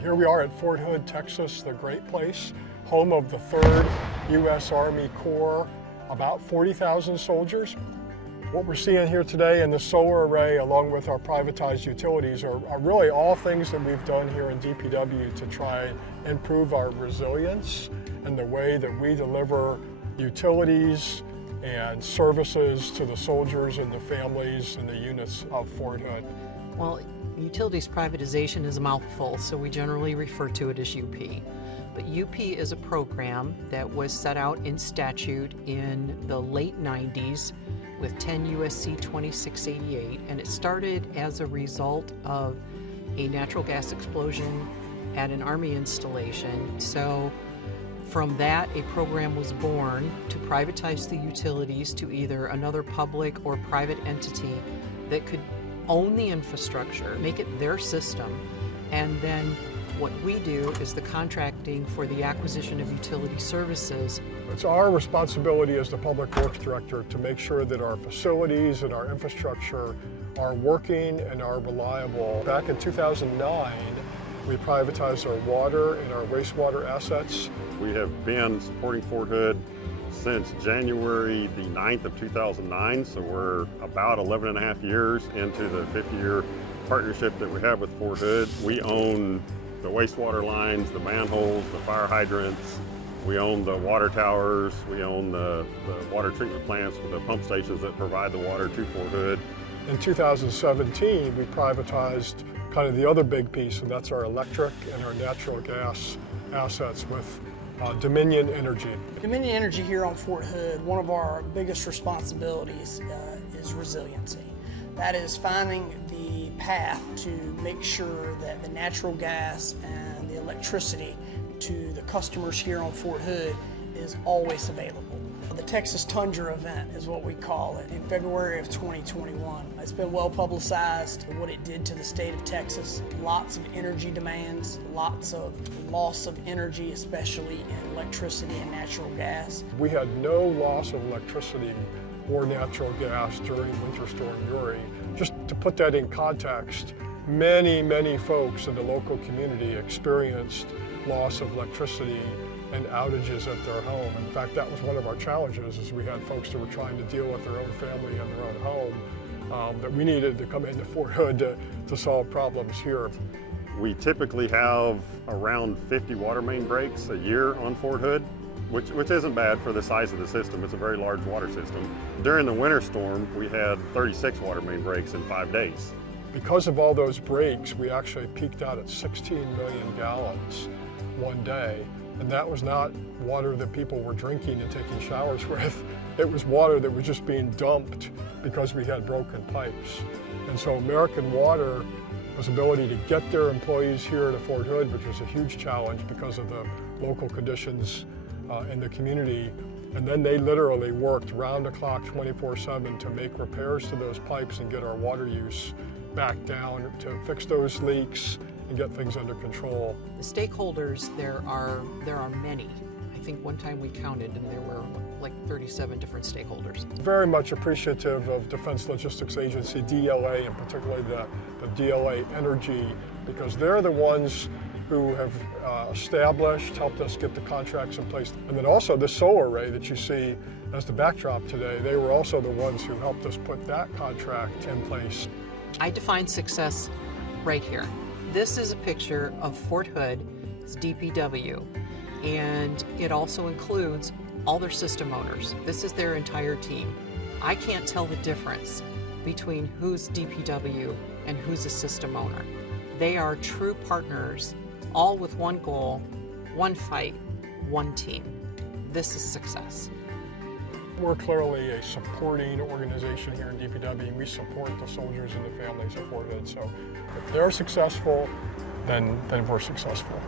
Here we are at Fort Hood, Texas, the great place, home of the 3rd U.S. Army Corps, about 40,000 soldiers. What we're seeing here today in the solar array, along with our privatized utilities, are really all things that we've done here in DPW to try and improve our resilience and the way that we deliver utilities and services to the soldiers and the families and the units of Fort Hood. Well, utilities privatization is a mouthful, so we generally refer to it as UP. But UP is a program that was set out in statute in the late 90s with 10 U.S.C. 2688, and it started as a result of a natural gas explosion at an Army installation. So from that, a program was born to privatize the utilities to either another public or private entity that could own the infrastructure, make it their system, and then what we do is the contracting for the acquisition of utility services. It's our responsibility as the Public Works Director to make sure that our facilities and our infrastructure are working and are reliable. Back in 2009, we privatized our water and our wastewater assets. We have been supporting Fort Hood since January the 9th of 2009, so we're about 11 and a half years into the 50-year partnership that we have with Fort Hood. We own the wastewater lines, the manholes, the fire hydrants. We own the water towers. We own the water treatment plants with the pump stations that provide the water to Fort Hood. In 2017, we privatized kind of the other big piece, and that's our electric and our natural gas assets with Dominion Energy. Dominion Energy here on Fort Hood, one of our biggest responsibilities is resiliency. That is finding the path to make sure that the natural gas and the electricity to the customers here on Fort Hood is always available. The Texas Tundra event is what we call it in February of 2021. It's been well publicized what it did to the state of Texas. Lots of energy demands, lots of loss of energy, especially in electricity and natural gas. We had no loss of electricity or natural gas during Winter Storm Uri. Just to put that in context, many folks in the local community experienced loss of electricity and outages at their home. In fact, that was one of our challenges, is we had folks that were trying to deal with their own family and their own home, that we needed to come into Fort Hood to solve problems here. We typically have around 50 water main breaks a year on Fort Hood, which isn't bad for the size of the system. It's a very large water system. During the winter storm, we had 36 water main breaks in 5 days. Because of all those breaks, we actually peaked out at 16 million gallons one day. And that was not water that people were drinking and taking showers with. It was water that was just being dumped because we had broken pipes. And so American Water was ability to get their employees here to Fort Hood, which was a huge challenge because of the local conditions in the community. And then they literally worked round the clock 24/7 to make repairs to those pipes and get our water use back down, to fix those leaks and get things under control. The stakeholders, there are many. I think one time we counted and there were like 37 different stakeholders. Very much appreciative of Defense Logistics Agency, DLA, and particularly the DLA Energy, because they're the ones who have established, helped us get the contracts in place. And then also the solar array that you see as the backdrop today, they were also the ones who helped us put that contract in place. I define success right here. This is a picture of Fort Hood, it's DPW, and it also includes all their system owners. This is their entire team. I can't tell the difference between who's DPW and who's a system owner. They are true partners, all with one goal, one fight, one team. This is success. We're clearly a supporting organization here in DPW, and we support the soldiers and the families of Fort Hood. So if they're successful, then we're successful.